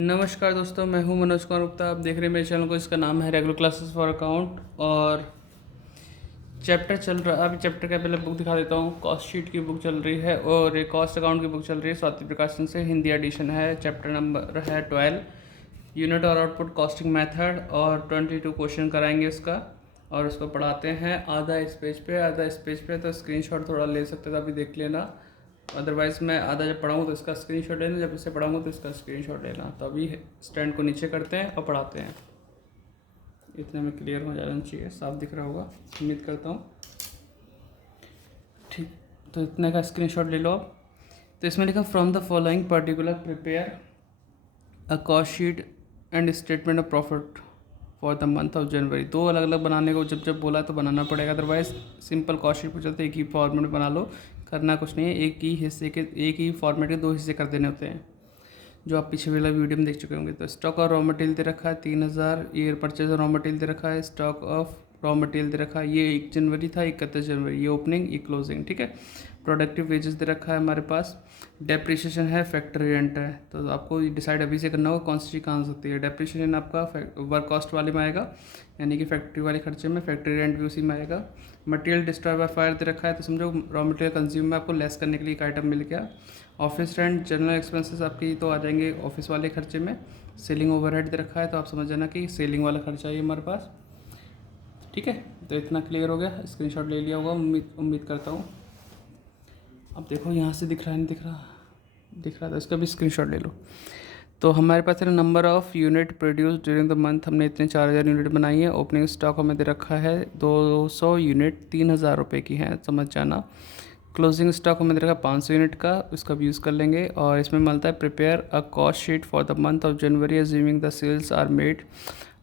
नमस्कार दोस्तों, मैं हूं मनोज कुमार गुप्ता। आप देख रहे हैं मेरे चैनल को। इसका नाम है रेगुलर क्लासेस फॉर अकाउंट और चैप्टर चल रहा है। अभी चैप्टर का पहले बुक दिखा देता हूं। कॉस्ट शीट की बुक चल रही है और एक कॉस्ट अकाउंट की बुक चल रही है। स्वाति प्रकाशन से हिंदी एडिशन है। चैप्टर नंबर है 12, यूनिट और आउटपुट कॉस्टिंग मेथड, और 22 क्वेश्चन कराएंगे इसका और उसको पढ़ाते हैं आधा इस पेज पे। तो स्क्रीनशॉट थोड़ा ले सकते थे, अभी देख लेना। अदरवाइज़ मैं आधा जब पढ़ाऊँ तो इसका स्क्रीनशॉट लेना, जब इसे पढ़ाऊँगा तो इसका स्क्रीनशॉट लेना। तो अभी स्टैंड को नीचे करते हैं और पढ़ाते हैं। इतने में क्लियर हो जाना चाहिए, साफ दिख रहा होगा, उम्मीद करता हूँ। ठीक, तो इतने का स्क्रीनशॉट ले लो आप। तो इसमें लिखा from the following particular prepare a cost sheet and statement of profit for the month of जनवरी। दो अलग अलग बनाने को जब बोला तो बनाना पड़ेगा, अदरवाइज सिंपल कॉस्ट शीट पूछा तो एक ही फॉर्मेट बना लो। करना कुछ नहीं है, एक ही फॉर्मेट के दो हिस्से कर देने होते हैं, जो आप पीछे वाला वीडियो में देख चुके होंगे। तो स्टॉक और रॉ मटेरियल दे रखा है 3000, ये परचेज और रॉ मटेरियल दे रखा है, स्टॉक ऑफ रॉ मटेरियल दे रखा है, ये 1 जनवरी था, 31 जनवरी, ये ओपनिंग ये क्लोजिंग, ठीक है। प्रोडक्टिव वेजेस दे रखा है हमारे पास। डेप्रिसिएशन है, फैक्ट्री रेंट है। तो आपको डिसाइड अभी से करना होगा कौन सी चीज़ कहाँ हो सकती है। डेप्रिसिएशन आपका वर्क कॉस्ट वाले में आएगा, यानी कि फैक्ट्री वाले खर्चे में। फैक्ट्री रेंट भी उसी में आएगा। मटेरियल डिस्ट्रॉय बाय फायर दे रखा है, तो समझो रॉ मटेरियल कंज्यूम में आपको लेस करने के लिए एक आइटम मिल गया। ऑफिस रेंट, जनरल एक्सपेंसेस आपकी तो आ जाएंगे ऑफिस वाले खर्चे में। सेलिंग ओवरहेड दे रखा है, तो आप समझ जाना कि सेलिंग वाला खर्चा है हमारे पास, ठीक है। तो इतना क्लियर हो गया, स्क्रीनशॉट ले लिया होगा उम्मीद करता हूँ। अब देखो यहाँ से दिख रहा है, नहीं दिख रहा था, इसका भी स्क्रीनशॉट ले लो। तो हमारे पास है number of unit produce during the month, हमने इतने 4000 यूनिट बनाई है। ओपनिंग स्टॉक हमें दे रखा है 200 यूनिट, 3000 रुपये की हैं, समझ जाना। क्लोजिंग स्टॉक हमें दे रखा है 500 यूनिट का, उसका भी यूज़ कर लेंगे। और इसमें मिलता है prepare a cost sheet for the month of January assuming the sales are made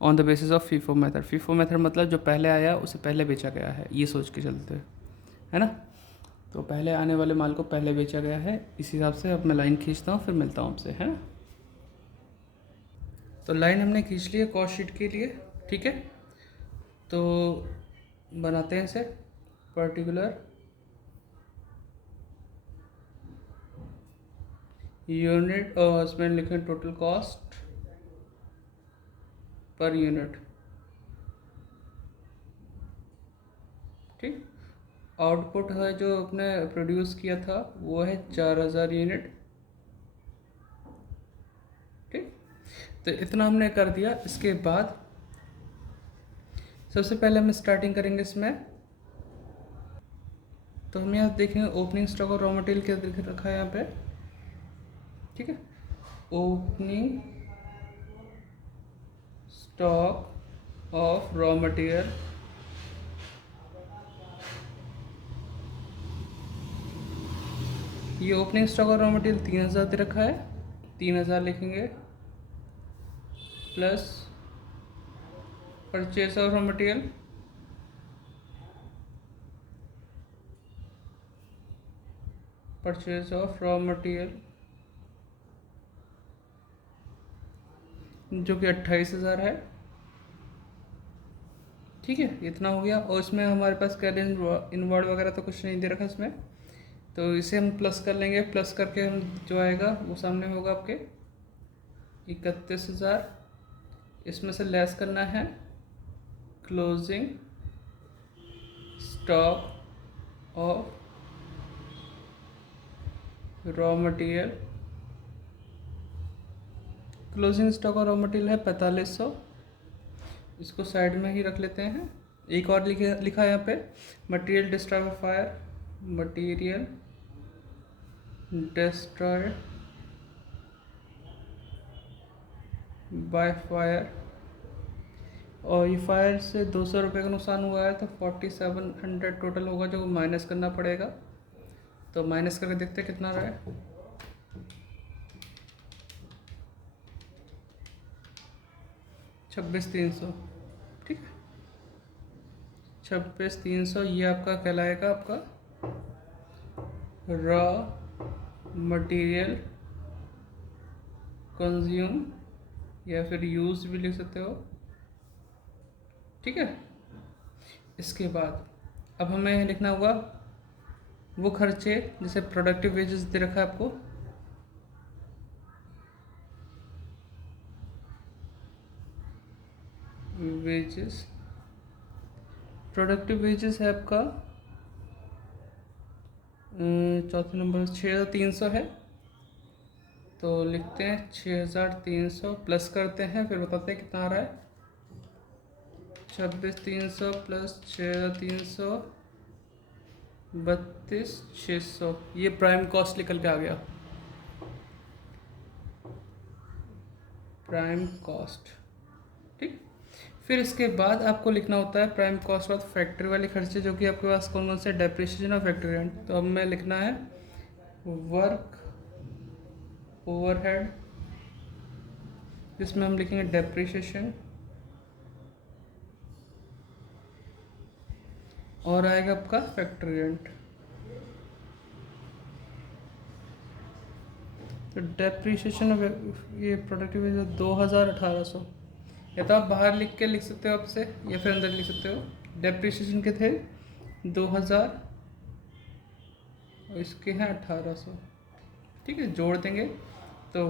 on the basis of FIFO method. FIFO method मतलब जो पहले आया उसे पहले बेचा गया है, ये सोच के चलते है ना। तो पहले आने वाले माल को पहले बेचा गया है, इस हिसाब से अब मैं लाइन खींचता हूँ, फिर मिलता हूँ आपसे, है ना। तो लाइन हमने खींच ली है कॉस्ट शीट के लिए, ठीक है। तो बनाते हैं इसे पर्टिकुलर यूनिट, और इसमें लिखें टोटल कॉस्ट पर यूनिट, ठीक। आउटपुट है जो अपने प्रोड्यूस किया था वो है 4000 यूनिट, ठीक। तो इतना हमने कर दिया। इसके बाद सबसे पहले हम स्टार्टिंग करेंगे इसमें। तो हम यहाँ देखेंगे ओपनिंग स्टॉक और रॉ मटेरियल क्या दिख रखा है यहाँ पे, ठीक है। Opening stock of raw material, ये ओपनिंग स्टॉक और रॉ मटेरियल 3000 दे रखा है, 3000 लिखेंगे, plus purchase of raw material, purchase of raw material जो कि 28,000 है, ठीक है। इतना हो गया। और इसमें हमारे पास कैलेंड इनवर्ड वगैरह तो कुछ नहीं दे रखा इसमें, तो इसे हम प्लस कर लेंगे। प्लस करके हम जो आएगा वो सामने होगा आपके 31,000। इसमें से लेस करना है closing stock of raw material. Closing stock of raw material है 4500, इसको साइड में ही रख लेते हैं। एक और लिखा है यहाँ पे material destroy by fire, material destroy by fire, और ये फायर से 200 रुपये का नुकसान हुआ है, तो 4700 टोटल होगा जो माइनस करना पड़ेगा। तो माइनस करके देखते हैं कितना रहा है। 26,300, ठीक है। 26,300 ये आपका कहलाएगा आपका रॉ मटेरियल कंज्यूम, या फिर यूज भी लिख सकते हो, ठीक है। इसके बाद अब हमें लिखना होगा वो खर्चे, जैसे प्रोडक्टिव वेजेस दे रखा है आपको, वेजेस, प्रोडक्टिव वेजेस है आपका चौथे नंबर 6,300 है, तो लिखते हैं 6,300 प्लस करते हैं, फिर बताते हैं कितना आ रहा है। 26,300 प्लस 6,300 32,600, ये प्राइम कॉस्ट निकल के आ गया, प्राइम कॉस्ट। ठीक, फिर इसके बाद आपको लिखना होता है प्राइम कॉस्ट बाद फैक्ट्री वाले खर्चे, जो कि आपके पास कौन कौन से, डेप्रिसिएशन और फैक्ट्री रेंट। तो अब मैं लिखना है वर्क ओवरहेड, जिसमें हम लिखेंगे डेप्रिसिएशन, और आएगा आपका फैक्ट्री रेंट। तो डेप्रिसिएशन ये प्रोडक्टिव 2,1800, या तो आप बाहर लिख के लिख सकते हो आपसे, या फिर अंदर लिख सकते हो। डेप्रिसिएशन के थे 2,000 और इसके हैं 1,800। ठीक है, जोड़ देंगे तो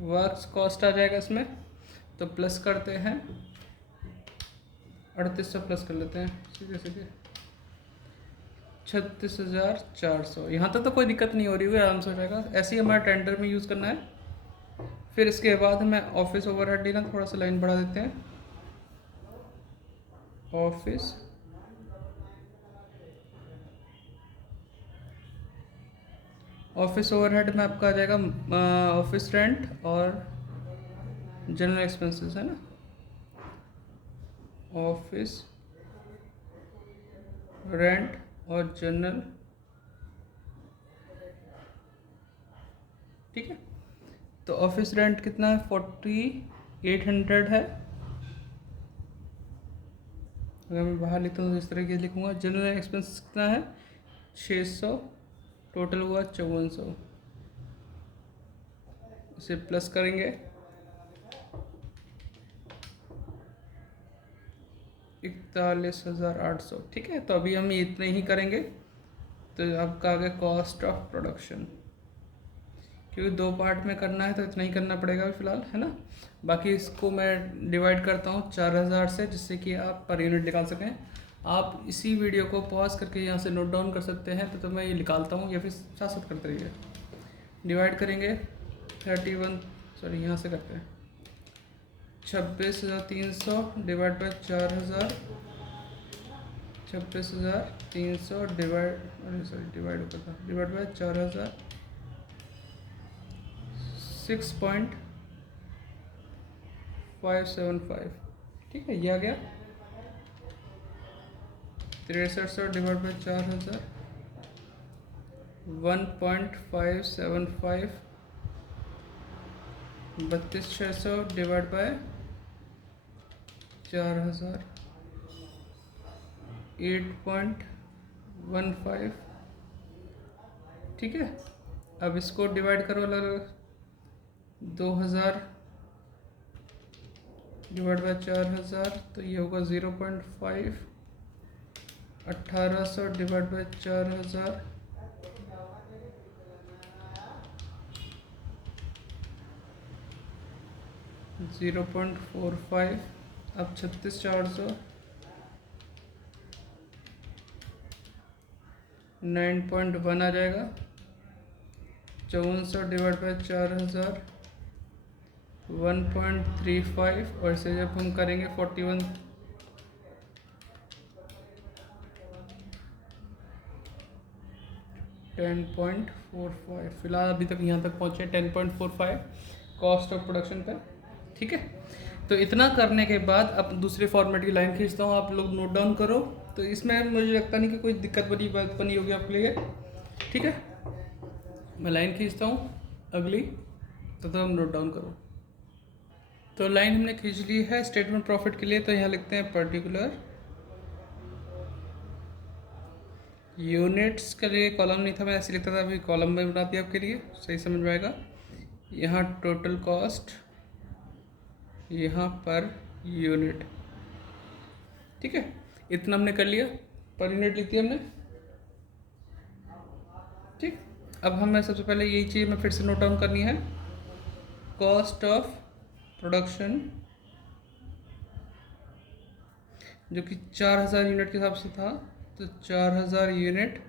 वर्क्स कॉस्ट आ जाएगा इसमें, तो प्लस करते हैं 3,800 प्लस कर लेते हैं सीधे सीधे 36,400। यहाँ तक तो कोई दिक्कत नहीं हो रही है, आराम से हो जाएगा। ऐसे ही हमारा टेंडर में यूज़ करना है। फिर इसके बाद हमें ऑफिस ओवरहेड लेना, थोड़ा सा लाइन बढ़ा देते हैं। ऑफिस ओवरहेड में आपका आ जाएगा ऑफिस रेंट और जनरल एक्सपेंसेस, है ना। ऑफिस रेंट और जनरल, ठीक है। तो ऑफिस रेंट कितना है, 4,800 है। अगर मैं बाहर लिखता हूँ तो इस तरह के लिखूँगा। जनरल एक्सपेंस कितना है, 600, टोटल हुआ 5,400। इसे प्लस करेंगे 41,800। ठीक है, तो अभी हम इतने ही करेंगे। तो आपका आ गया कॉस्ट ऑफ प्रोडक्शन, क्योंकि 2 पार्ट में करना है तो इतना ही करना पड़ेगा फिलहाल, है ना। बाकी इसको मैं डिवाइड करता हूँ 4,000 से, जिससे कि आप पर यूनिट निकाल सकें। आप इसी वीडियो को पॉज करके यहाँ से नोट डाउन कर सकते हैं, तो मैं ये निकालता हूँ, या फिर साथ साथ करते रहिए। डिवाइड करेंगे 31, सॉरी यहाँ से करते हैं, 26,300 डिवाइड बाई 4,000, 26,300 डिवाइड होता था, डिवाइड बाई 4,000, 6.575। ठीक है, ये आ गया। 6300 डिवाइड बाई 4,000, 1.575। 32,600 divide by 4,000, 8.15। ठीक है, अब इसको डिवाइड करो अलग अलग। 2,000 डिवाइड बाय 4,000, तो ये होगा 0.5। 1,800 डिवाइड बाय 4,000, 0.45। अब 36,400, 9.1 आ जाएगा। 5,400 डिवाइड बाई 4,000, 1.35। और इसे जब हम करेंगे 41, 10.45। फिलहाल अभी तक यहाँ तक पहुँचे 10.45 कॉस्ट ऑफ प्रोडक्शन पर। ठीक है, तो इतना करने के बाद अब दूसरे फॉर्मेट की लाइन खींचता हूँ, आप लोग नोट डाउन करो। तो इसमें मुझे लगता नहीं कि कोई दिक्कत बनी होगी आपके लिए। ठीक है, मैं लाइन खींचता हूँ अगली, तो हम नोट डाउन करो। तो लाइन हमने खींच ली है स्टेटमेंट प्रॉफिट के लिए। तो यहाँ लिखते हैं पर्टिकुलर यूनिट्स के लिए कॉलम नहीं था, मैं ऐसे लिखता था, अभी कॉलम में बना दिया आपके लिए, सही समझ में आएगा। यहाँ टोटल कॉस्ट, यहाँ पर यूनिट। ठीक है, इतना हमने कर लिया, पर यूनिट लिख दिया हमने। ठीक, अब हमें सबसे पहले यही चीज़ में फिर से नोट डाउन करनी है, कॉस्ट ऑफ प्रोडक्शन जो कि 4000 यूनिट के हिसाब से था, तो 4000 यूनिट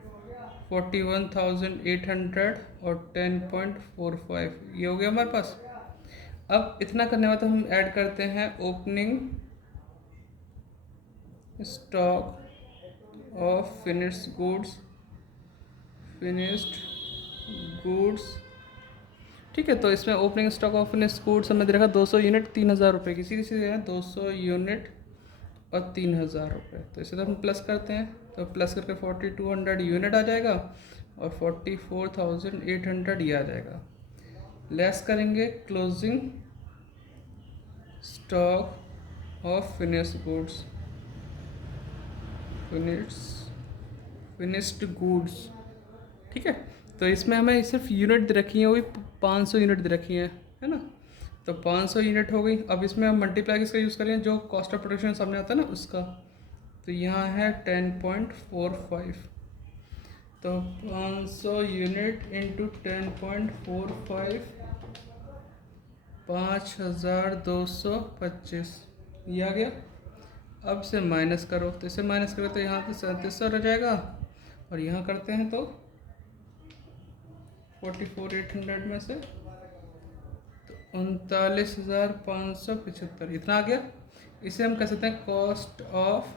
41,800 और 10.45 ये हो गया हमारे पास। अब इतना करने बाद हम ऐड करते हैं opening stock of finished goods. ठीक है, तो इसमें opening stock of finished goods हमने दे रखा 200 यूनिट 3000 रुपये की, सीधी सीधे है 200 यूनिट और 3000 रुपये। तो इसे तो हम प्लस करते हैं, तो प्लस करके 4200 यूनिट आ जाएगा और 44,800 ये आ जाएगा। लेस करेंगे closing stock of finished goods. ठीक है, तो इसमें हमें सिर्फ यूनिट दे रखी है, वही 500 यूनिट दे रखी है ना। तो 500 यूनिट हो गई। अब इसमें हम मल्टीप्लाई किसका यूज़ करें, जो कॉस्ट ऑफ प्रोडक्शन सामने आता है ना उसका। तो यहाँ है 10.45, तो 500 यूनिट इंटू 10.45 5225 ये आ गया। अब से माइनस करो, तो इसे माइनस करो तो यहाँ से 3700 रह जाएगा, और यहाँ करते हैं तो 44,800 में से तो 39,575 इतना आ गया। इसे हम कह सकते हैं कॉस्ट ऑफ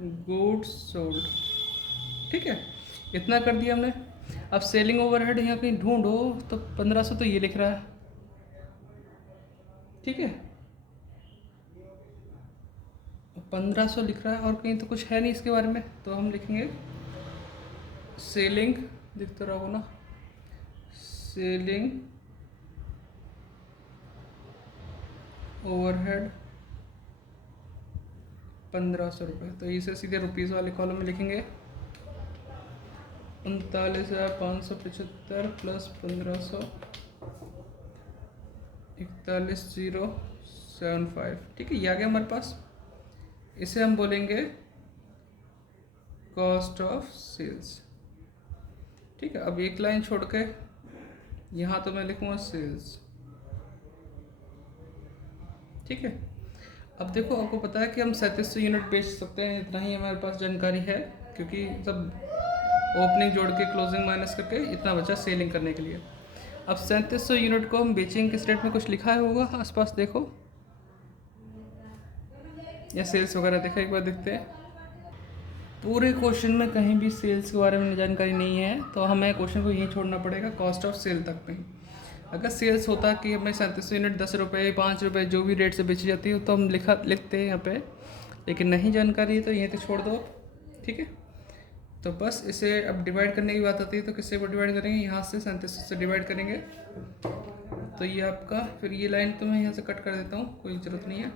गुड्स सोल्ड। ठीक है, इतना कर दिया हमने। अब सेलिंग ओवरहेड यहाँ कहीं ढूंढो तो 1500 तो ये लिख रहा है। ठीक है, 1500 लिख रहा है और कहीं तो कुछ है नहीं इसके बारे में, तो हम लिखेंगे सेलिंग, दिखता रहो ना, सेलिंग ओवरहेड 1500 रुपये। तो इसे सीधे रुपीज़ वाले कॉलम में लिखेंगे 39,575 प्लस 1500 41,075। ठीक है, ये आ गया हमारे पास। इसे हम बोलेंगे कॉस्ट ऑफ सेल्स। ठीक है, अब एक लाइन छोड़ के यहाँ तो मैं लिखूँगा सेल्स। ठीक है, अब देखो आपको पता है कि हम 3700 यूनिट बेच सकते हैं, इतना ही हमारे पास जानकारी है, क्योंकि सब ओपनिंग जोड़ के क्लोजिंग माइनस करके इतना बचा सेलिंग करने के लिए। अब 3700 यूनिट को हम बेचेंगे किस रेट में, कुछ लिखा है होगा आसपास, देखो या सेल्स वगैरह देखा, एक बार देखते हैं। पूरे क्वेश्चन में कहीं भी सेल्स के बारे में जानकारी नहीं है, तो हमें क्वेश्चन को यहीं छोड़ना पड़ेगा, कॉस्ट ऑफ सेल तक नहीं। अगर सेल्स होता कि हमें 3700 यूनिट 10 रुपये 5 रुपये जो भी रेट से बेची जाती है तो हम लिखते हैं यहाँ पे, लेकिन नहीं जानकारी है तो यहीं तो छोड़ दो। ठीक है, तो बस इसे अब डिवाइड करने की बात आती है, तो किससे डिवाइड करेंगे, यहाँ से 3700 से डिवाइड करेंगे। तो ये आपका, फिर ये लाइन तो मैं यहाँ से कट कर देता हूँ, कोई ज़रूरत नहीं है।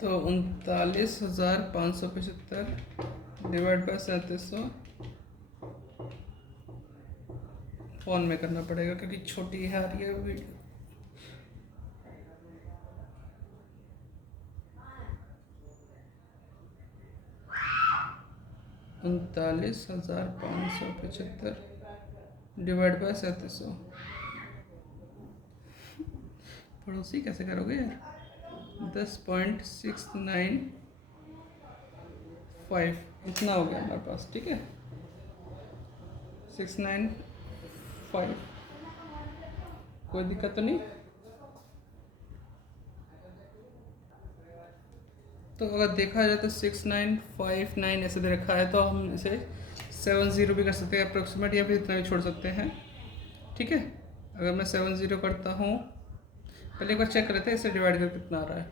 तो 39,575 डिवाइड बाय 3700, फ़ोन में करना पड़ेगा क्योंकि छोटी है आ रही है वीडियो। उनतालीस 575 डिवाइड बाय 3700। पड़ोसी कैसे करोगे यार, 10.695 इतना हो गया हमारे पास। ठीक है, 695, कोई दिक्कत तो नहीं। तो अगर देखा जाए तो 6959 ऐसे दे रखा है, तो हम इसे 70 भी कर सकते हैं अप्रोक्सीमेट, या फिर इतना भी छोड़ सकते हैं। ठीक है, अगर मैं 70 करता हूँ, पहले एक बार चेक कर लेते हैं इसे डिवाइड कर कितना आ रहा है।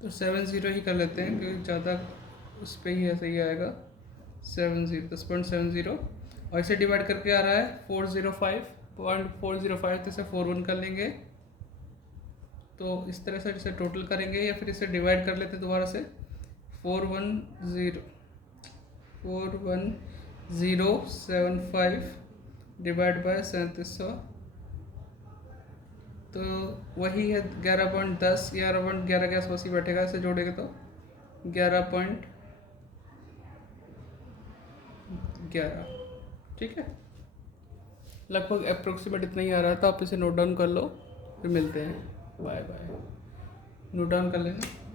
तो 70 ही कर लेते हैं क्योंकि ज़्यादा उस पर ही ऐसे ही आएगा। 10.70 और इसे डिवाइड करके आ रहा है 405.405, तो इसे 41 कर लेंगे। तो इस तरह से इसे टोटल करेंगे या फिर इसे डिवाइड कर लेते दोबारा से 41075 डिवाइड बाय 3700, तो वही है 11.10, 11.11 के आसपास ही बैठेगा। इसे जोड़ेंगे तो 11.11। ठीक है, लगभग अप्रोक्सीमेट इतना ही आ रहा था, आप इसे नोट डाउन कर लो, फिर मिलते हैं। Bye bye. नोट डाउन कर लेना।